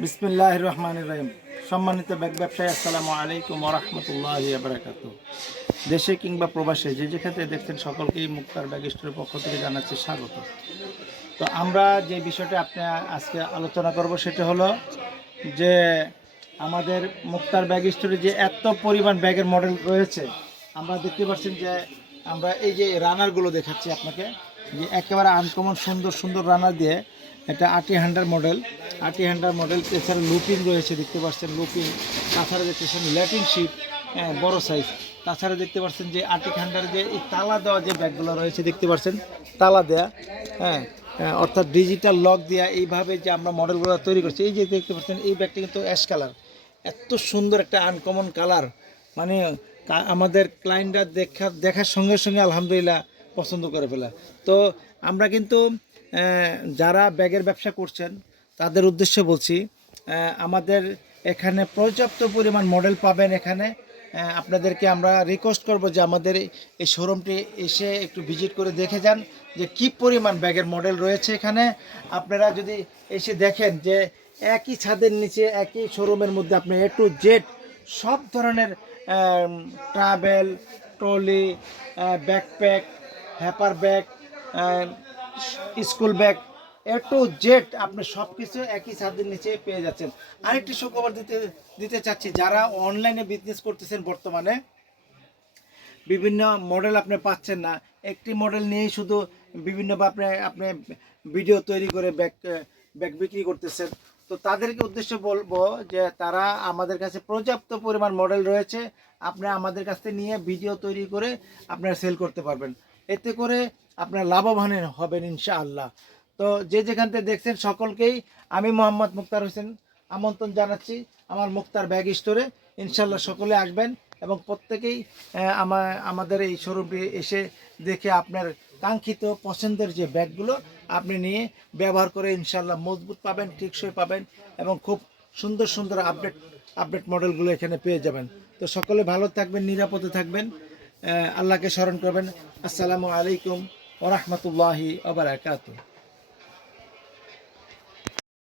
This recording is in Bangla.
বিসমিল্লাহ রহমান রহিম। সম্মানিত ব্যাগ ব্যবসায়ী, আসসালামু আলাইকুম রহমতুল্লাহ বারাকাতু দেশে কিংবা প্রবাসে যে যে ক্ষেত্রে দেখছেন সকলকেই মুক্তার ব্যাগ স্টোরের পক্ষ থেকে জানাচ্ছি স্বাগত। তো আমরা যে বিষয়টা আপনি আজকে আলোচনা করব সেটা হলো যে আমাদের মুক্তার ব্যাগ স্টোরে যে এত পরিমাণ ব্যাগের মডেল রয়েছে, আমরা দেখতে পাচ্ছেন যে আমরা এই যে রানারগুলো দেখাচ্ছি আপনাকে, যে একেবারে আনকমন সুন্দর সুন্দর রানার দিয়ে এটা আটি হান্ডার মডেল। আটি হান্ডার মডেল এছাড়া লুপিং রয়েছে দেখতে পাচ্ছেন লুপিং। তাছাড়া দেখতে পাচ্ছেন ল্যাটিন শিপ বড় সাইজ তাছাড়া দেখতে পাচ্ছেন যে আটি হান্ডার যে এই তালা দেওয়া যে ব্যাগগুলো রয়েছে দেখতে পাচ্ছেন? তালা দেয়া হ্যাঁ হ্যাঁ, অর্থাৎ ডিজিটাল লক দেওয়া এইভাবে যে আমরা মডেলগুলো তৈরি করছি এই যে দেখতে পাচ্ছেন এই ব্যাগটা কিন্তু অ্যাশ কালার এত সুন্দর একটা আনকমন কালার মানে আমাদের ক্লায়েন্টরা দেখা দেখার সঙ্গে সঙ্গে আলহামদুলিল্লাহ পছন্দ করে ফেলা। তো আমরা কিন্তু যারা ব্যাগের ব্যবসা করছেন, তাদের উদ্দেশ্যে বলছি আমাদের এখানে পর্যাপ্ত পরিমাণ মডেল পাবেন এখানে। আপনাদেরকে আমরা রিকোয়েস্ট করব যে আমাদের এই- শোরুমটি এসে একটু ভিজিট করে দেখে যান যে কি পরিমাণ ব্যাগের মডেল রয়েছে এখানে। আপনারা যদি এসে দেখেন যে একই ছাদের নিচে, একই শোরুমের মধ্যে আপনি এ টু জেড সব ধরনের travel trolley backpack হ্যাপার bag school bag, A to Z আপনি সব কিছু একই ছাদের নিচে পেয়ে যাচ্ছেন। আরেকটি সুখবর দিতে দিতে চাচ্ছি, যারা অনলাইনে বিজনেস করতেছেন বর্তমানে, বিভিন্ন মডেল আপনি পাচ্ছেন না। একটি মডেল নিয়েই শুধু বিভিন্ন আপনি আপনি ভিডিও তৈরি করে ব্যাগ ব্যাগ বিক্রি করতেছেন। তো তাদেরকে উদ্দেশ্য বলব যে তারা আমাদের কাছে পর্যাপ্ত পরিমাণ মডেল রয়েছে। আপনি আমাদের কাছ থেকে নিয়ে ভিডিও তৈরি করে আপনারা সেল করতে পারবেন। এতে করে আপনার লাভবান হবেন ইনশাআল্লাহ। তো যে যেখান থেকে দেখছেন সকলকেই আমি মোহাম্মদ মুক্তার হোসেন আমন্ত্রণ জানাচ্ছি আমার মুক্তার ব্যাগ স্টোরে। ইনশাল্লাহ সকলে আসবেন এবং প্রত্যেকেই আমার আমাদের এই শোরুমটি এসে দেখে আপনার কাঙ্ক্ষিত পছন্দের যে ব্যাগগুলো আপনি নিয়ে ব্যবহার করে ইনশাল্লাহ মজবুত পাবেন, টেকসই পাবেন এবং খুব সুন্দর সুন্দর আপডেট আপডেট মডেলগুলো এখানে পেয়ে যাবেন। তো সকলে ভালো থাকবেন, নিরাপদে থাকবেন। আল্লাহকে স্মরণ করবেন। আসসালামু আলাইকুম ওরহমতুল্লাহি আবরাকাতু